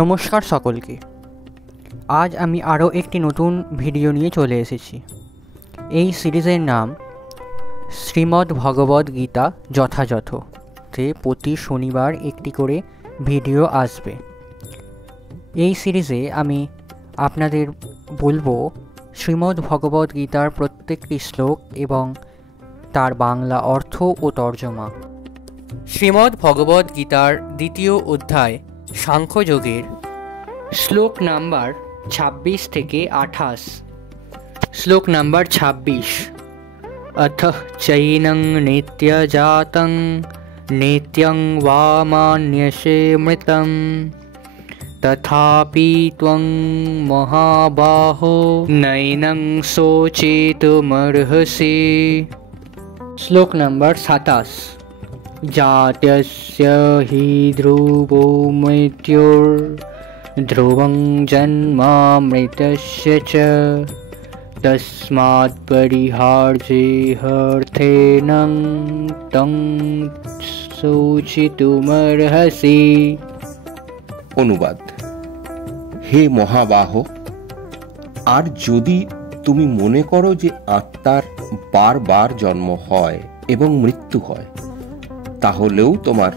নমস্কার সকলকে। আজ আমি আরও একটি নতুন ভিডিও নিয়ে চলে এসেছি। এই সিরিজের নাম শ্রীমদ্ ভগবদ্ গীতা যথাযথ, তে প্রতি শনিবার একটি করে ভিডিও আসবে। এই সিরিজে আমি আপনাদের বলবো শ্রীমদ্ ভগবদ্ গীতার প্রত্যেকটি শ্লোক এবং তার বাংলা অর্থ ও তর্জমা। শ্রীমদ্ ভগবদ্ গীতার দ্বিতীয় অধ্যায় সাংখ্যযোগের শ্লোক নাম্বার 26 থেকে 28। শ্লোক নাম্বার 26। অথঃ চৈনং নিত্যজাতং নিত্যং বা মান্যসে মৃতং তথাপি ত্বং মহাবাহো নৈনং শোচিতুমর্হসি। শ্লোক নাম্বার 27। জাত্যস্য হি ধ্রুবো মৃত্যুর্ধ্রুবং জন্মামৃতস্য চ তস্মাৎ পরিহার্যেऽর্থেনং তং শোচিতুমর্হসি। অনুবাদ: হে মহাবাহ, আর যদি তুমি মনে করো যে আত্মার বারবার জন্ম হয় এবং মৃত্যু হয়, তাহলেও তোমার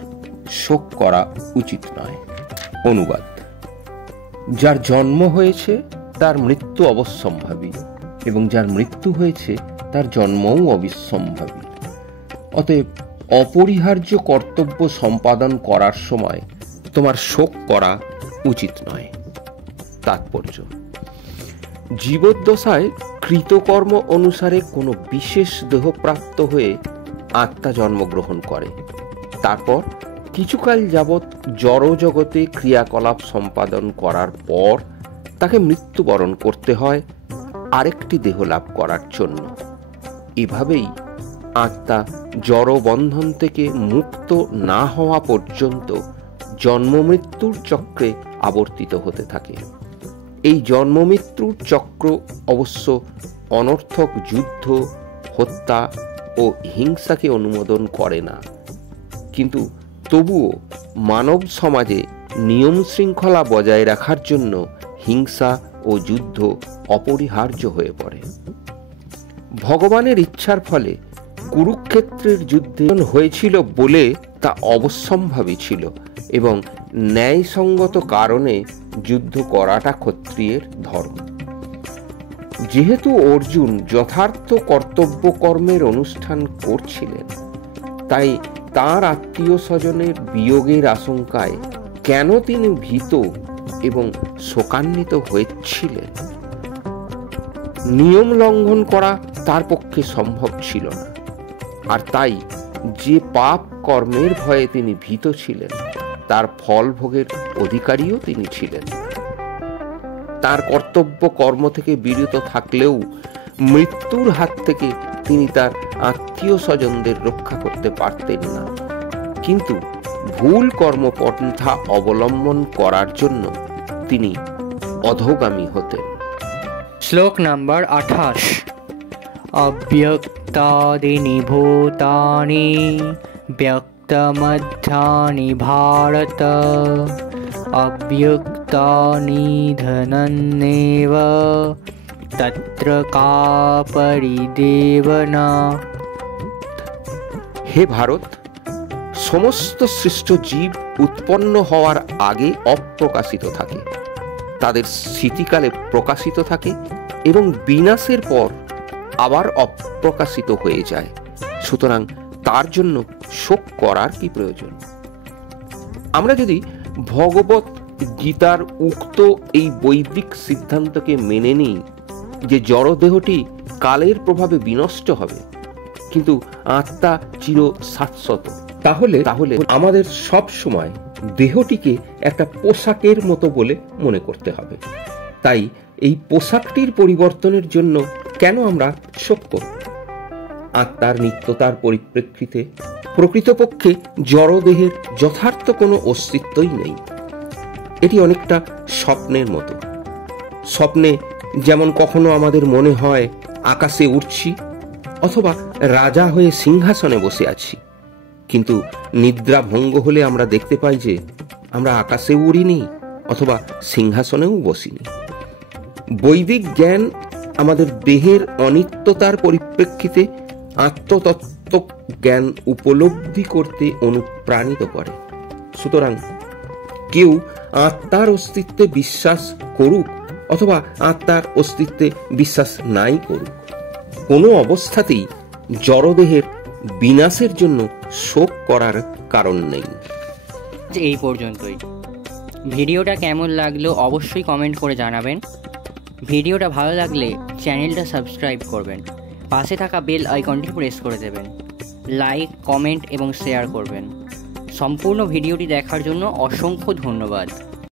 শোক করা উচিত নয়। অনুবাদ: যার জন্ম হয়েছে তার মৃত্যু অবশ্যম্ভাবী, এবং যার মৃত্যু হয়েছে তার জন্মও অবিসম্ভাবী। অতএব অপরিহার্য কর্তব্য সম্পাদন করার সময় তোমার শোক করা উচিত নয়। তাৎপর্য: জীবদ্দশায় কৃতকর্ম অনুসারে কোনো বিশেষ দেহপ্রাপ্ত হয়ে আত্মা জন্মগ্রহণ করে। তারপর কিছুকাল যাবৎ জড় জগতে ক্রিয়াকলাপ সম্পাদন করার পর তাকে মৃত্যুবরণ করতে হয় আরেকটি দেহ লাভ করার জন্য। এভাবেই আত্মা জড় বন্ধন থেকে মুক্ত না হওয়া পর্যন্ত জন্ম মৃত্যুর চক্রে আবর্তিত হতে থাকে। এই জন্ম মৃত্যুর চক্র অবশ্য অনর্থক যুদ্ধ, হত্যা ও হিংসাকে অনুমোদন করে না, কিন্তু তবুও মানব সমাজে নিয়ম শৃঙ্খলা বজায় রাখার জন্য হিংসা ও যুদ্ধ অপরিহার্য হয়ে পড়ে। ভগবানের ইচ্ছার ফলে কুরুক্ষেত্রের যুদ্ধে হয়েছিল বলে তা অবশ্যম্ভাবী ছিল, এবং ন্যায়সঙ্গত কারণে যুদ্ধ করাটা ক্ষত্রিয়ের ধর্ম। যেহেতু অর্জুন যথার্থ কর্তব্য কর্মের অনুষ্ঠান করছিলেন, তাই তার আত্মীয় স্বজনের বিয়োগের আশঙ্কায় কেন তিনি ভীত এবং শোকান্বিত হয়েছিলেন? নিয়ম লঙ্ঘন করা তার পক্ষে সম্ভব ছিল না, আর তাই যে পাপ কর্মের ভয়ে তিনি ভীত ছিলেন তার ফল ভোগের অধিকারীও তিনি ছিলেন। তার কর্তব্য কর্ম থেকে বিরত থাকলেও মৃত্যুর হাত থেকে তিনি তার আত্মীয় স্বজনদের রক্ষা করতে পারতেন না, কিন্তু ভুল কর্মপন্থা অবলম্বন করার জন্য তিনি অধোগামী হতেন। শ্লোক নাম্বার 28। অব্যক্তাদীনি ভূতানি ব্যক্তমধ্যানি ভারত অব্যক্তানি ধনন্যেব তত্র কা পরিদেবনা। হে ভারত, সমস্ত সৃষ্ট জীব উৎপন্ন হওয়ার আগে অপ্রকাশিত থাকে, তাদের স্মৃতিকালে প্রকাশিত থাকে এবং বিনাশের পর আবার অপ্রকাশিত হয়ে যায়। সুতরাং তার জন্য শোক করার কি প্রয়োজন? আমরা যদি ভগবত গীতার উক্ত এই বৈদিক সিদ্ধান্তকে মেনে নিই যে জড়দেহটি কালের প্রভাবে বিনষ্ট হবে, কিন্তু আত্মা চির শাশ্বত, তাহলে আমাদের সব সময় দেহটিকে একটা পোশাকের মতো বলে মনে করতে হবে। তাই এই পোশাকটির পরিবর্তনের জন্য কেন আমরা শোক করব? আত্মার নিত্যতার পরিপ্রেক্ষিতে প্রকৃতপক্ষে জড়দেহের যথার্থ কোনো অস্তিত্বই নেই। এটি অনেকটা স্বপ্নের মতো। স্বপ্নে যেমন কখনো আমাদের মনে হয় আকাশে উড়ছি অথবা রাজা হয়ে সিংহাসনে বসে আছি, কিন্তু নিদ্রা ভঙ্গ হলে আমরা দেখতে পাই যে আমরা আকাশে উড়িনি, অথবা সিংহাসনেও বসিনি। বৈদিক জ্ঞান আমাদের দেহের অনিত্যতার পরিপ্রেক্ষিতে আত্মতত্ত্ব জ্ঞান উপলব্ধি করতে অনুপ্রাণিত করে। সুতরাং কেউ আত্মার অস্তিত্বে বিশ্বাস করুক অথবা আত্মার অস্তিত্বে বিশ্বাস নাই করুক, কোনো অবস্থাতেই জড়দেহের বিনাশের জন্য শোক করার কারণ নেই। এই পর্যন্তই। ভিডিওটা কেমন লাগলো অবশ্যই কমেন্ট করে জানাবেন। ভিডিওটা ভালো লাগলে চ্যানেলটা সাবস্ক্রাইব করবেন, পাশে থাকা বেল আইকনটি প্রেস করে দেবেন, লাইক, কমেন্ট এবং শেয়ার করবেন। সম্পূর্ণ ভিডিওটি দেখার জন্য অসংখ্য ধন্যবাদ।